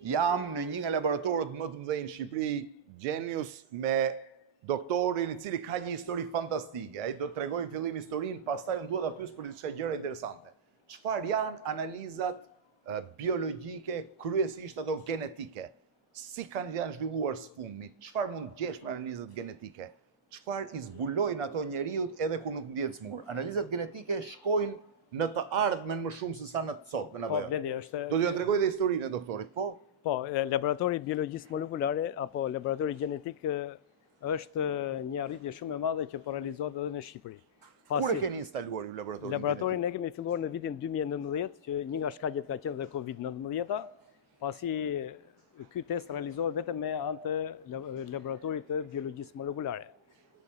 Jam në një nga laboratorët më të mëdhenj në Shqipëri, Genius, me doktorin I cili ka një histori fantastike. Ai do të tregoj në fillim historinë, pastaj unë dua ta pyes për diçka gjëra interesante. Çfarë janë analizat biologjike, kryesisht ato genetike? Si janë zhvilluar së fundmi? Çfarë mund gjesh me analizat genetike? Çfarë I zbulojnë ato njeriut edhe kur nuk ndihet smur? Analizat genetike shkojnë në të ardhmen më shumë se sa në të sotmen apo jo? Blendi, është... Do t'ju tregoj dhe historinë e doktorit, po? Po, laboratori biologjisë molekulare apo laboratori genetik është një arritje shumë e madhe që po realizohet edhe në Shqipëri. Kur e keni instaluar ju laboratorin? Laboratorin ne kemi filluar në vitin 2019, që një nga shkaqet ka qenë dhe Covid-19, pasi ky test realizohet vetëm me anë të laboratorit të biologjisë molekulare.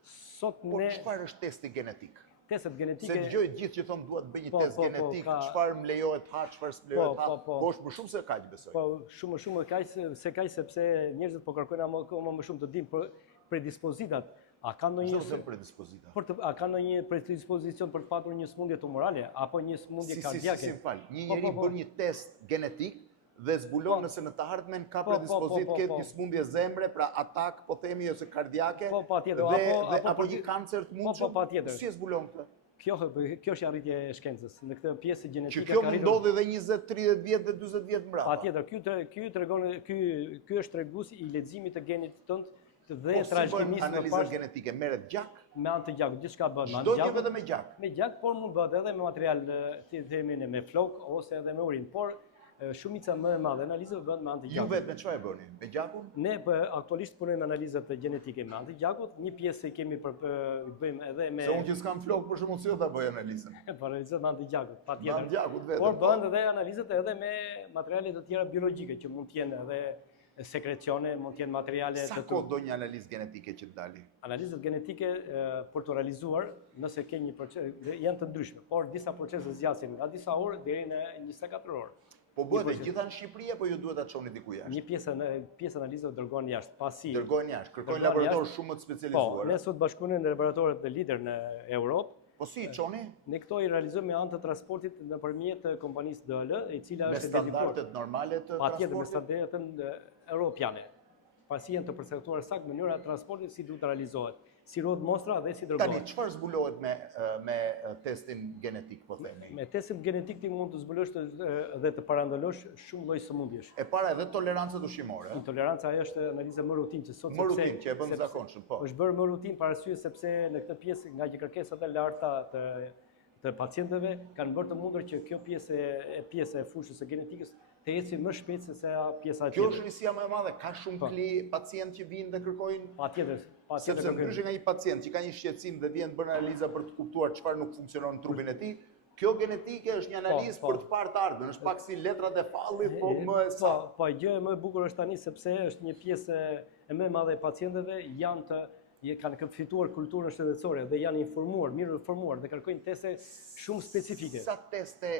Sot Por ne... çfarë është testi genetik? Testet genetike... Se dëgjoj gjithë që thonë duhet bëj një test genetik, çfarë më lejohet ha, çfarë s'më lejohet ha, po është më shumë se kaq besoj. Po, shumë kaq se kaq sepse njerëzit po kërkojnë akoma më shumë të dinë për predispozitat. A ka ndonjë predispozita? A ka ndonjë predispozicion për të patur një sëmundje tumorale apo një sëmundje kardiake? Një njeri bën një test genetik dhe zbulon nëse në të ardhmen ka predispozit ketë një sëmundje zemre, pra atak, po themi, ose kardiake, apo një kancer të mundshëm. Si e zbulon këtë? Kjo është arritje e shkencës. Në këtë pjesë genetike që kjo ndodhi edhe 20, 30 vjet dhe 40 vjet mbrapa. Patjetër, ky është treguesi I leximit të genit tënd dhe trashëgimisë. Po si bën analizat genetike? Merret gjak? Me anë të gjakut, gjithçka bëhet me anë të gjakut. Çdo gjë vetëm me gjak. Me gjak, por mund bëhet edhe me material, themi me flok ose edhe me urinë. Por shumica më e madhe analizave bëhet me anë të gjakut. Ju vetë me çfarë bëni? Me gjakun? Ne aktualisht punojmë analizat genetike me anë të gjakut. Një pjesë kemi bëjmë edhe me... Se unë që s'kam flok, për shembull, si do ta bëj analizën? Po analizat me anë të gjakut, patjetër. Me anë të gjakut vetëm. Por bëhen edhe analizat edhe me materiale të tjera biologjike, që mund të jenë edhe sekrecione, mund të jenë materiale... Sa kohë do një analizë genetike që të dali? Analizat genetike për të realizuar, nëse ke një proces, janë të ndryshme, por disa procese zgjasin nga disa orë deri në 24 orë. Po bëhet e gjitha në Shqipëri apo ju duhet ta çoni diku jashtë? Një pjesë analizave dërgohen jashtë, pasi dërgohen jashtë, kërkojnë laborator shumë më të specializuar. Po, ne sot bashkëpunojmë në laboratorët të lider në Europë. Po si I çoni? Ne këto I realizojmë me anë të transportit nëpërmjet kompanisë DL, e cila është me standardet normale të transportit. Patjetër me standardet europiane. Pasi janë të përcaktuar saktë mënyra e transportit si duhet të realizohet, si rodh mostra dhe si dërgohet. Tani çfarë zbulohet me testin genetik, po themi? Me testin genetik ti mund të zbulosh dhe të parandalosh shumë lloj sëmundjesh. E para edhe tolerancat ushqimore. Intoleranca është analiza më rutinë që sot më rutinë që e bën zakonshëm, po. Është bërë më rutinë për arsye sepse në këtë pjesë nga që kërkesat e larta të pacientëve kanë bërë të mundur që kjo pjesë e fushës së genetikës të ecë më shpejt se sa pjesa tjetër. Kjo është risia më e madhe, ka shumë pacientë që vinë dhe kërkojnë. Patjetër. Sepse ndryshe nga një pacient që ka një shqetësim dhe vjen bën analiza për të kuptuar çfarë nuk funksionon në trupin e tij, kjo genetike është një analizë për të parë të ardhmen, është pak si letrat e fallit, po më e saktë. Po, gjë më e bukur është tani sepse është një pjesë e më e madhe e pacientëve kanë fituar kulturën shëndetësore dhe janë mirë informuar dhe kërkojnë teste shumë specifike. Sa teste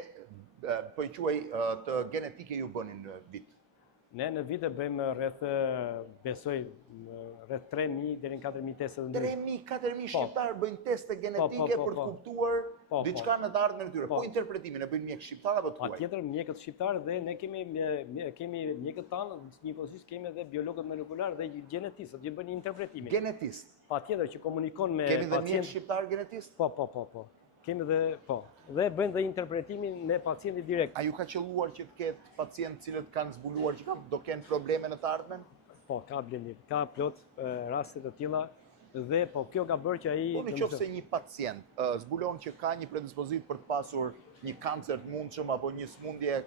po I quaj të genetike ju bënin në vit? Ne në vit e bëjmë rreth 3.000 deri në 4.000 teste. 3.000-4.000 shqiptarë bëjnë teste genetike për të kuptuar diçka në të ardhmen e tyre. Po interpretimin e bëjnë mjekë shqiptar apo tuaj? Patjetër mjekët shqiptar dhe ne kemi mjekët tanë, njëkohësisht kemi edhe biologët molekular dhe genetistët që bëjnë interpretimin. Genetist. Patjetër që komunikon me pacientë. Kemi dhe mjekë shqiptar genetist? Po. Kemi dhe bëjnë dhe interpretimin me pacientin direkt. A ju ka qelluar që të ketë pacientë cilët kanë zbuluar që do kenë probleme në të ardhmen? Po, ka Blendi, ka plot raste të tilla dhe po kjo ka bërë që ai... Po nëse një pacient zbulon që ka një predispozit për të pasur një kancer të mundshëm apo një sëmundje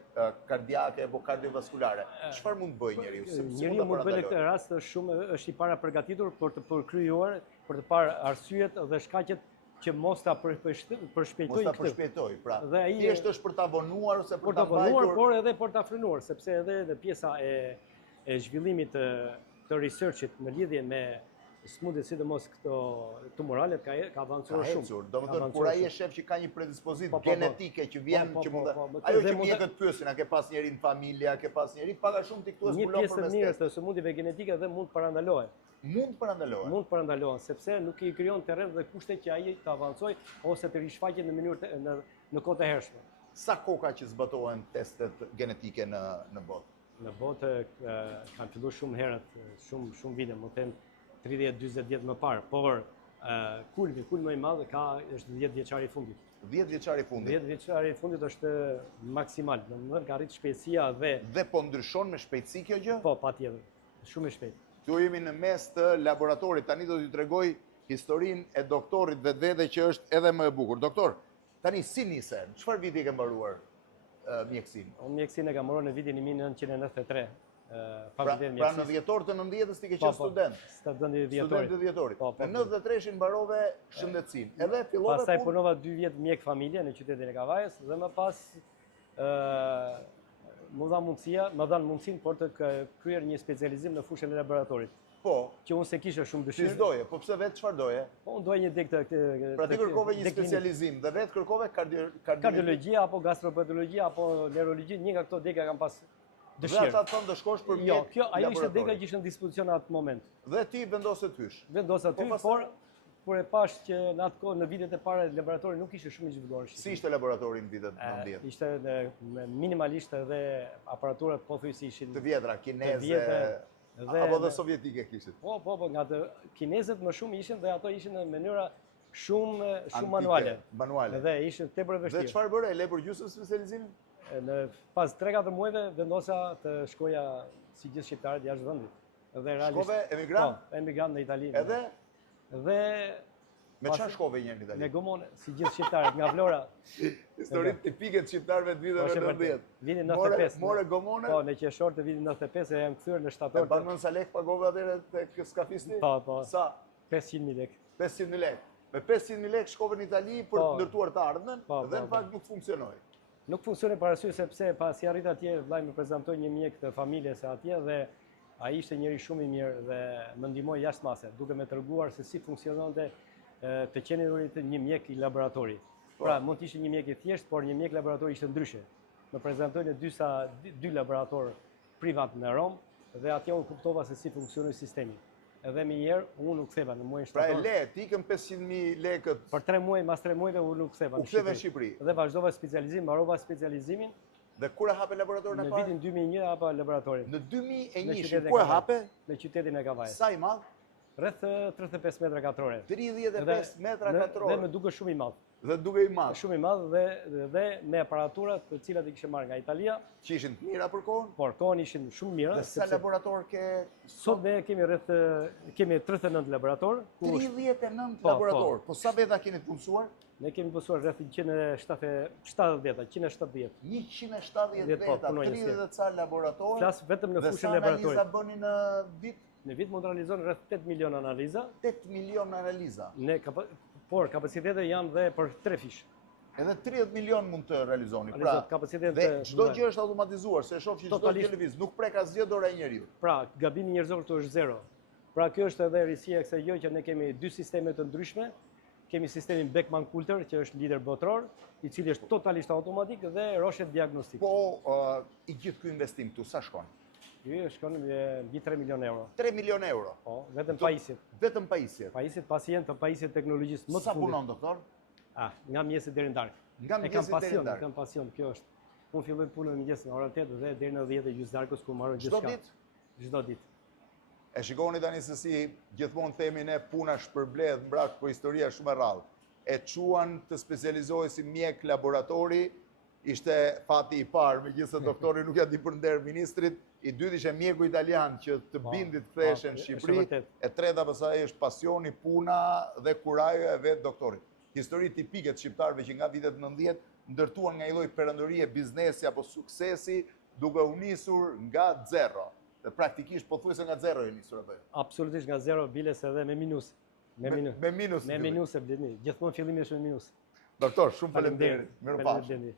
kardiake apo kardiovaskulare, çfarë mund bëjë njeriu? Njeriu mund bëjë në këtë rast është I para përgatitur për të përkryer, për të parë arsyet dhe shkaqet që mos ta përshpejtoj këtë. Mos ta përshpejtoj, pra. Thjesht është për ta vonuar ose për ta vonuar, por edhe për ta frenuar, sepse edhe pjesa e zhvillimit të researchit në lidhje me smundjet, sidomos këto tumorale, ka avancuar shumë. Domethënë kur ai e shef që ka një predispozit genetike që vjen që mund ajo që mjekët pyesin, a ke pas njëri në familje, a ke pas njëri, paga shumë ti këtu e zbulon për mes. Një pjesë e mirë të sëmundjeve genetike dhe mund të parandalohet. Mund të parandalohen, sepse nuk I krijon terren dhe kushte që ai të avancojë ose të rishfaqet në mënyrë në kohë të hershme. Sa kohë ka që zbatohen testet genetike në botë? Në botë kanë filluar shumë herët, shumë vite, më them 30-40 vjet më parë, por kulmi më i madh është 10 vjeçari i fundit. 10 vjeçari i fundit. 10 vjeçari i fundit është maksimal, domethënë ka arrit shpejtësia Dhe po ndryshon me shpejtësi kjo gjë? Po, patjetër. Shumë e shpejtë. Këtu jemi në mes të laboratorit. Tani do t'ju tregoj historinë e doktorit vetvete që është edhe më e bukur. Doktor, tani si nise? Në çfarë viti ke mbaruar mjekësinë? Unë mjekësinë e kam mbaruar në vitin 1993. Pra në dhjetor të 90-s ti ke qenë student. Student i dhjetorit. Student i dhjetorit. Po, Në 93-shin mbarove shëndetësinë. Edhe fillove pastaj punova 2 vjet mjek familje në qytetin e Kavajës dhe më pas më dhanë mundësinë për të kryer një specializim në fushën e laboratorit. Po. Që unë se kisha shumë Si dëshirë. doje? Po pse vetë çfarë doje? Po unë doja një deg të Pra ti kërkove një specializim dhe vetë kërkove kardiologjia apo gastropatologjia apo neurologji, një nga këto dega kam pas Dhe dëshirë. ata thonë të shkosh për Jo, mjek ajo ishte dega laboratori. që ishte në dispozicion në atë moment. Dhe ti vendose të hysh. Vendosa aty, por e pash që në atë kohë në vitet e para laboratori nuk ishte shumë i zhvilluar. Si ishte laboratori në vitet 90? Ishte minimalisht edhe aparaturat pothuajse ishin Të vjetra, kineze, dhe apo dhe sovjetike kishit? Po, nga të kinezët më shumë ishin dhe ato ishin në mënyra shumë Antike, manuale. Manuale. Dhe ishin tepër e Dhe vështirë. çfarë bëre? E le për gjysmë specializimin? Pas 3-4 muajve vendosa të shkoja si gjithë shqiptarët jashtë vendit. Dhe realisht Shkove emigrant? Po, emigrant në Itali. Edhe? Dhe Me çfarë shkove një në Itali? me gomone, si gjithë shqiptarët, nga Vlora. Historitë tipike të shqiptarëve të viteve 90. Vitin 95. More gomone? Po, në qershor të vitin 95 e jam kthyer në E shtator. banon sa lek pagove atëre tek skafisti? Po. Sa? 500.000 lekë. 500.000 lek. Me 500.000 lek shkove në Itali për të ndërtuar të ardhmen dhe në fakt nuk funksionoi. Nuk funksionoi për arsye sepse pasi arrit atje vllai më prezantoi një mjek të familjes së atje dhe ai ishte njëri shumë i mirë dhe më ndihmoi jashtëmase, duke më treguar se si funksiononte të qenërit një mjek i laboratori. Pra, mund të ishte një mjek i thjeshtë, por një mjek laboratori ishte ndryshe. Më prezantoi në dy laborator privat në Rom dhe atje unë kuptova se si funksionoi sistemi. Edhe më njëherë unë u ktheva në muajin Pra shtator. e le, ti ikën 500.000 lekët. Për 3 muaj, mas 3 muajve unë u ktheva U ktheve në Shqipëri. Dhe vazhdova specializim, mbarova specializimin. Dhe kur e hape laboratorin e Në parë? vitin 2001 hapa laboratorin. Në 2001, qytetin e ku e Kavajës. hape? Në qytetin e Kavajës. Sa i madh? Rreth 35 metra katrore. 35 metra katror. Dhe më duke shumë i madh. Dhe duke i madh. Shumë i madh dhe me aparaturat të cilat i kishe marrë nga Italia, Që ishin të mira për kohën? por kohën ishin shumë mira. Dhe sa laborator ke? Sot ne kemi 39 laborator. 39 laborator. Po sa veta keni të punësuar? Ne kemi punësuar rreth 170 veta, 170. 170 veta, punonjës, 30 ca laborator. Flas vetëm në Dhe fushën sa laboratorit. analiza bëni në vit? Në vit mund të realizon rreth 8 milion analiza, 8 milion analiza. por kapacitetet janë dhe për 3 fish. Edhe 30 milion mund të realizoni. Pra, Realizot kapacitetet dhe çdo ndryshme. gjë është automatizuar, se e shoh që çdo Totalisht. televiz nuk prek asgjë dora e njeriu. Pra, gabimi njerëzor këtu është zero. Pra, kjo është edhe risia e kësaj gjë që ne kemi dy sisteme të ndryshme. Kemi sistemin Beckman Coulter, që është lider botror, i cili është totalisht automatik dhe roshet diagnostik. Po, i gjithë ky investim këtu sa shkon? Ky shkon mbi 3 milion euro. 3 milion euro. Po, vetëm pajisjet. Vetëm pajisjet. Pajisjet pasient të pajisjet teknologjisë më të Sa fundit. punon, doktor? Nga mjesit deri në darkë. Nga mjesit deri në darkë. Kam pasion, kjo është. Unë filloj punën në mëngjes në orën 8 dhe deri në 10 e gjysmë darkës ku marrë Çdo gjithçka. ditë? Çdo ditë. E shikoni tani se si gjithmonë themi ne puna shpërbledh mbrapsht, po historia shumë e rrallë. E quan të specializohej si mjek laboratori, ishte fati i parë, megjithëse doktori nuk ja di për nder ministrit, i dytë ishte mjeku italian që të bindit ktheheshe në Shqipëri, e treta pastaj është pasioni, puna dhe kuraja e vetë doktorit. Histori tipike të shqiptarëve që nga vitet 90 ndërtuan nga një lloj perandorie biznesi apo suksesi, duke u nisur nga zero. Dhe praktikisht pothuajse nga zero e nisur apo. Absolutisht nga zero, biles edhe me minus. Me minus. Me minus. Me minus e bleni. Gjithmonë fillimi është me minus. Doktor, shumë faleminderit. Mirupafshim. Faleminderit.